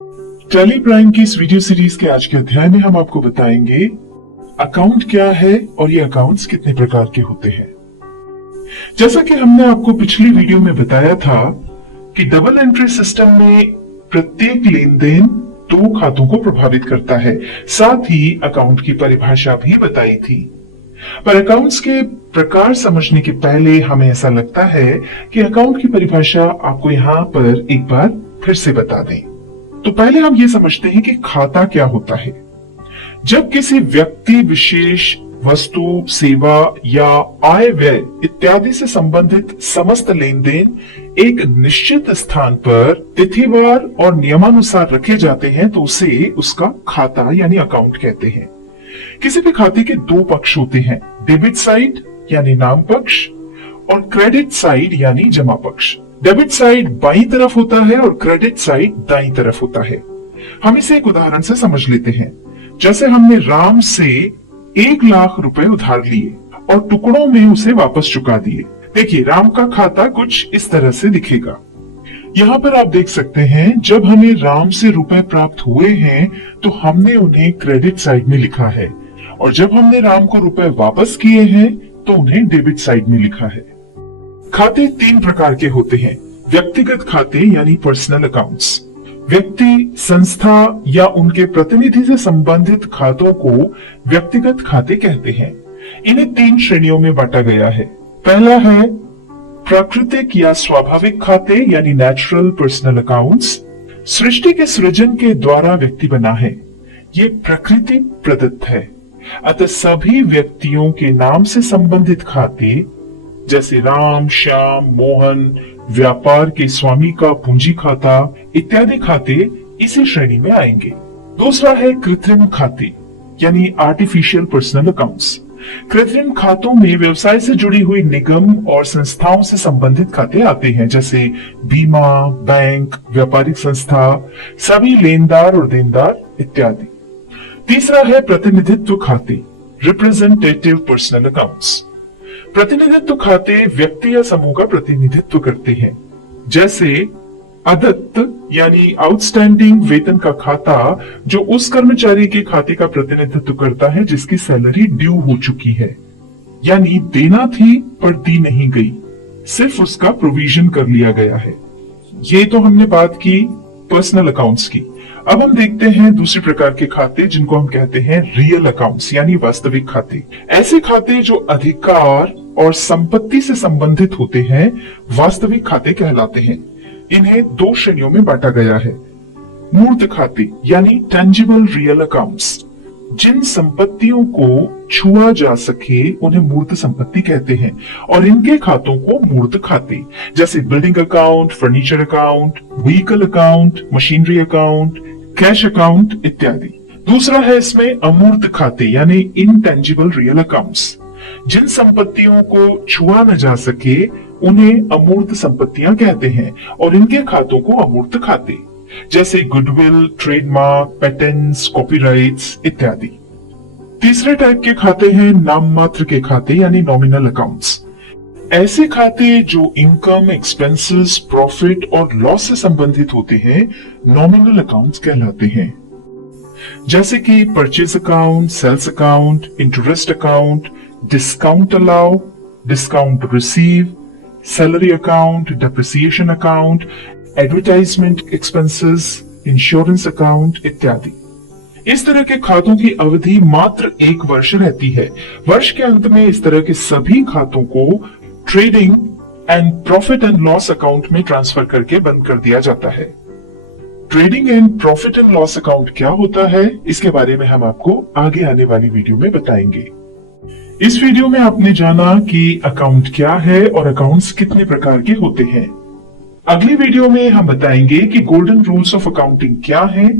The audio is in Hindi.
टैली प्राइम की इस वीडियो सीरीज के आज के अध्याय में हम आपको बताएंगे अकाउंट क्या है और ये अकाउंट्स कितने प्रकार के होते हैं। जैसा कि हमने आपको पिछली वीडियो में बताया था कि डबल एंट्री सिस्टम में प्रत्येक लेन देन दो खातों को प्रभावित करता है, साथ ही अकाउंट की परिभाषा भी बताई थी। पर अकाउंट्स के प्रकार समझने के पहले हमें ऐसा लगता है कि अकाउंट की परिभाषा आपको यहाँ पर एक बार फिर से बता दें। तो पहले हम ये समझते हैं कि खाता क्या होता है। जब किसी व्यक्ति विशेष वस्तु, सेवा या आय व्यय इत्यादि से संबंधित समस्त लेन देन एक निश्चित स्थान पर तिथिवार और नियमानुसार रखे जाते हैं तो उसे उसका खाता यानी अकाउंट कहते हैं। किसी भी खाते के दो पक्ष होते हैं, डेबिट साइड यानी नाम पक्ष और क्रेडिट साइड यानी जमा पक्ष। डेबिट साइड बाईं तरफ होता है और क्रेडिट साइड दाईं तरफ होता है। हम इसे एक उदाहरण से समझ लेते हैं। जैसे हमने राम से 1,00,000 रुपए उधार लिए और टुकड़ों में उसे वापस चुका दिए। देखिए, राम का खाता कुछ इस तरह से दिखेगा। यहाँ पर आप देख सकते हैं, जब हमें राम से रुपए प्राप्त हुए हैं तो हमने उन्हें क्रेडिट साइड में लिखा है और जब हमने राम को रुपए वापस किए हैं तो उन्हें डेबिट साइड में लिखा है। खाते तीन प्रकार के होते हैं। व्यक्तिगत खाते यानी पर्सनल अकाउंट्स। व्यक्ति, संस्था या उनके प्रतिनिधि से संबंधित खातों को व्यक्तिगत खाते कहते हैं। इन्हें तीन श्रेणियों में बांटा गया है। पहला है प्राकृतिक या स्वाभाविक खाते यानी नेचुरल पर्सनल अकाउंट्स। सृष्टि के सृजन के द्वारा व्यक्ति बना है, ये प्रकृति प्रदत्त है, अतः सभी व्यक्तियों के नाम से संबंधित खाते जैसे राम, श्याम, मोहन, व्यापार के स्वामी का पूंजी खाता इत्यादि खाते इसी श्रेणी में आएंगे। दूसरा है कृत्रिम खाते यानी आर्टिफिशियल पर्सनल अकाउंट्स। कृत्रिम खातों में व्यवसाय से जुड़ी हुई निगम और संस्थाओं से संबंधित खाते आते हैं, जैसे बीमा, बैंक, व्यापारिक संस्था, सभी लेनदार और देनदार इत्यादि। तीसरा है प्रतिनिधित्व खाते, रिप्रेजेंटेटिव पर्सनल अकाउंट्स। प्रतिनिधित्व खाते व्यक्ति या समूह का प्रतिनिधित्व करते हैं, जैसे अदत्त यानी आउटस्टैंडिंग वेतन का खाता जो उस कर्मचारी के खाते का प्रतिनिधित्व करता है जिसकी सैलरी ड्यू हो चुकी है, यानी देना थी पर दी नहीं गई, सिर्फ उसका प्रोविजन कर लिया गया है। ये तो हमने बात की पर्सनल अकाउंट्स की। अब हम देखते हैं दूसरी प्रकार के खाते जिनको हम कहते हैं रियल अकाउंट्स यानी वास्तविक खाते। ऐसे खाते जो अधिकार और संपत्ति से संबंधित होते हैं वास्तविक खाते कहलाते हैं। इन्हें दो श्रेणियों में बांटा गया है। मूर्त खाते यानी टेंजिबल रियल अकाउंट्स। जिन संपत्तियों को छुआ जा सके उन्हें मूर्त संपत्ति कहते हैं और इनके खातों को मूर्त खाते, जैसे building account, furniture account, vehicle account, machinery account, cash account इत्यादि। दूसरा है इसमें अमूर्त खाते यानी इनटेंजिबल रियल अकाउंट्स। जिन संपत्तियों को छुआ न जा सके उन्हें अमूर्त संपत्तियां कहते हैं और इनके खातों को अमूर्त खाते, जैसे गुडविल, ट्रेडमार्क, पेटेंट्स, कॉपीराइट्स इत्यादि। तीसरे टाइप के खाते हैं नाम मात्र के खाते यानी नॉमिनल अकाउंट्स। ऐसे खाते जो इनकम, एक्सपेंसेस, प्रॉफिट और लॉस से संबंधित होते हैं नॉमिनल अकाउंट्स कहलाते हैं, जैसे कि purchase account, sales account, interest account, discount allow, discount receive, salary account, depreciation account, advertisement expenses, insurance account इत्यादि। इस तरह के खातों की अवधि मात्र 1 वर्ष रहती है। वर्ष के अंत में इस तरह के सभी खातों को trading and profit and loss account में ट्रांसफर करके बंद कर दिया जाता है। Trading and profit and loss account क्या होता है, इसके बारे में हम आपको आगे आने वाली वीडियो में बताएंगे। इस वीडियो में आपने जाना कि अकाउंट क्या है और अकाउंट्स कितने प्रकार के होते हैं। अगली वीडियो में हम बताएंगे कि गोल्डन रूल्स ऑफ अकाउंटिंग क्या हैं